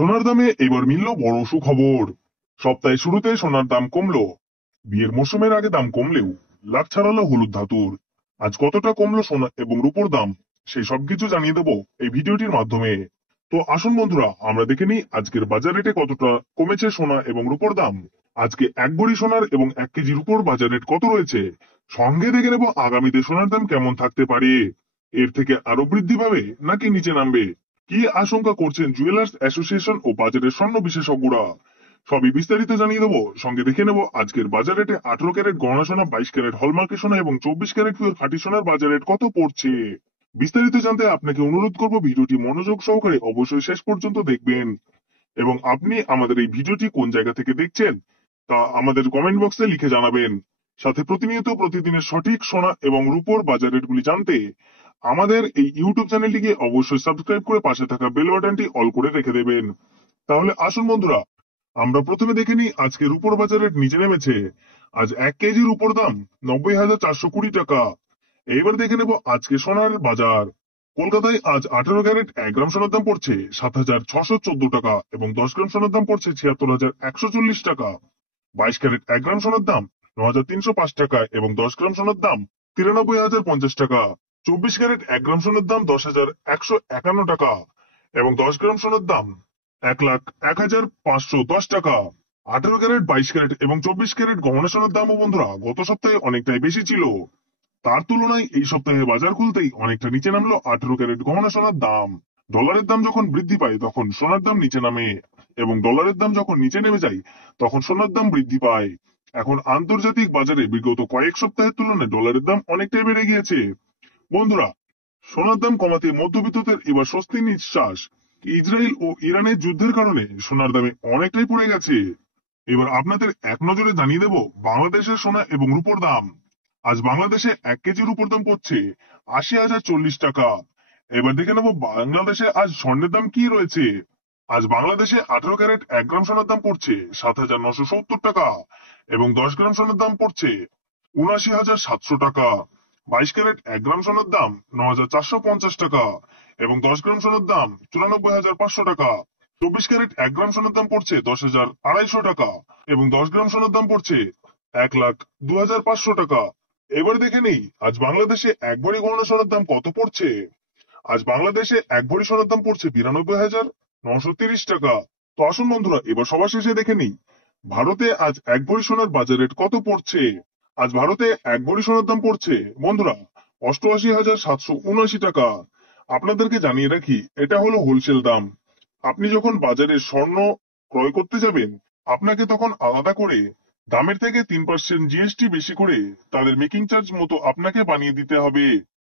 সোনার দামে এবার মিলল বড় সুখবর। সপ্তাহের শুরুতে সোনার দাম কমলো। বিয়ের মৌসুমের আগে দাম কমলেও লাখ ছাড়ালো হলুদ ধাতুর। আজ কতটা কমলো সোনা এবং রূপোর দাম, সেই সবকিছু জানিয়ে দেবো এই ভিডিওটির মাধ্যমে। তো আসুন বন্ধুরা, আমরা দেখে নিই আজকের বাজার রেটে কতটা কমেছে সোনা এবং রূপোর দাম। আজকে এক ভরি সোনার এবং 1 কেজি রূপোর বাজার রেট কত রয়েছে, সঙ্গে দেখে নেব আগামীতে সোনার দাম কেমন থাকতে পারে। এর থেকে আরো বৃদ্ধি পাবে নাকি নিচে নামবে, কি আশঙ্কা করছেন জুয়েলার্স অ্যাসোসিয়েশন ও বাজারের স্বর্ণ বিশেষজ্ঞরা, সবই বিস্তারিত জানিয়ে দেবো। সঙ্গে দেখে নেব আজকের বাজার রেটে 18 ক্যারেট গহনা সোনা, 22 ক্যারেট হলমার্কের সোনা এবং 24 ক্যারেট পিওর খাঁটি সোনার বাজার রেট কত পড়ছে। বিস্তারিত জানতে আপনাকে অনুরোধ করব ভিডিওটি মনোযোগ সহকারে অবশ্যই শেষ পর্যন্ত দেখবেন। এবং আপনি আমাদের এই ভিডিওটি কোন জায়গা থেকে দেখছেন তা আমাদের কমেন্ট বক্সে লিখে জানাবেন। সাথে প্রতিনিয়ত প্রতিদিনের সঠিক সোনা এবং রূপোর বাজার রেটগুলি জানতে আমাদের এই ইউটিউব চ্যানেলটিকে অবশ্যই সাবস্ক্রাইব করে পাশে থাকা বেল বাটনটি অল করে রেখে দেবেন। তাহলে আসুন বন্ধুরা, আমরা প্রথমে দেখে নিই আজকে রূপোর বাজার রেট নিচে নেমেছে। আজ 1 কেজি রূপোর দাম 90,420 টাকা। এবার দেখে নেব আজকে সোনার বাজার। কলকাতায় আজ 18 ক্যারেট 1 গ্রাম সোনার দাম পড়ছে 7,614 টাকা এবং 10 গ্রাম সোনার দাম পড়ছে 76,140 টাকা। 22 ক্যারেট 1 গ্রাম সোনার দাম 9,305 টাকা এবং 10 গ্রাম সোনার দাম 93,050 টাকা। 24 ক্যারেট 1 গ্রাম সোনার দাম 10,151 টাকা এবং 10 গ্রাম সোনার দাম 1,01,510 টাকা। 18 ক্যারেট 22 ক্যারেট এবং 24 ক্যারেট গহনা সোনার দামও বন্ধুরা গত সপ্তাহে অনেকটাই বেশি ছিল। তার তুলনায় এই সপ্তাহে বাজার খুলতেই অনেকটা নিচে নামলো 18 ক্যারেট গহনা সোনার দাম। ডলারের দাম যখন বৃদ্ধি পায় তখন সোনার দাম নিচে নামে, এবং ডলারের দাম যখন নিচে নেমে যায় তখন সোনার দাম বৃদ্ধি পায়। এখন আন্তর্জাতিক বাজারে বিগত কয়েক সপ্তাহের তুলনায় ডলারের দাম অনেকটাই বেড়ে গিয়েছে। বন্ধুরা, সোনার দাম কমাতে মধ্যবিত্তদের এবার স্বস্তির নিঃশ্বাস। ইসরায়েল ও ইরানের যুদ্ধের কারণে সোনার দামে অনেকটাই পড়ে গেছে। এবার আপনাদের এক নজরে জানিয়ে দেব বাংলাদেশের সোনা এবং রূপোর দাম। আজ বাংলাদেশে 1 কেজি রূপোর দাম পড়ছে 80,040 টাকা। এবার দেখে নেব বাংলাদেশে আজ স্বর্ণের দাম কি রয়েছে। আজ বাংলাদেশে 18 ক্যারেট 1 গ্রাম সোনার দাম পড়ছে 7,970 টাকা এবং 10 গ্রাম সোনার দাম পড়ছে 79,700 টাকা। 22 ক্যারেট 1 গ্রাম সোনার দাম 9,450 টাকা এবং 10 গ্রাম সোনার দাম 94,500 টাকা। 24 ক্যারেট 1 গ্রাম সোনার দাম পড়ছে 10,250 টাকা এবং 10 গ্রাম সোনার দাম পড়ছে 1,02,500 টাকা। এবার দেখে নেই আজ বাংলাদেশে এক ভরি গহনা সোনার দাম কত পড়ছে। আজ বাংলাদেশে এক ভরি সোনার দাম পড়ছে 92,930 টাকা। তো আসুন বন্ধুরা, এবার সবার শেষে দেখে নিই ভারতে আজ এক ভরি সোনার বাজার রেট কত পড়ছে। আজ ভারতে এক ভরি সোনার দাম পড়ছে বন্ধুরা 88,779 টাকা। আপনাদেরকে জানিয়ে রাখি এটা হলো হোলসেল দাম। আপনি যখন বাজারে স্বর্ণ ক্রয় করতে যাবেন আপনাকে তখন আলাদা করে দামের থেকে 3% জিএসটি বেশি করে তাদের মেকিং চার্জ মতো আপনাকে বানিয়ে দিতে হবে।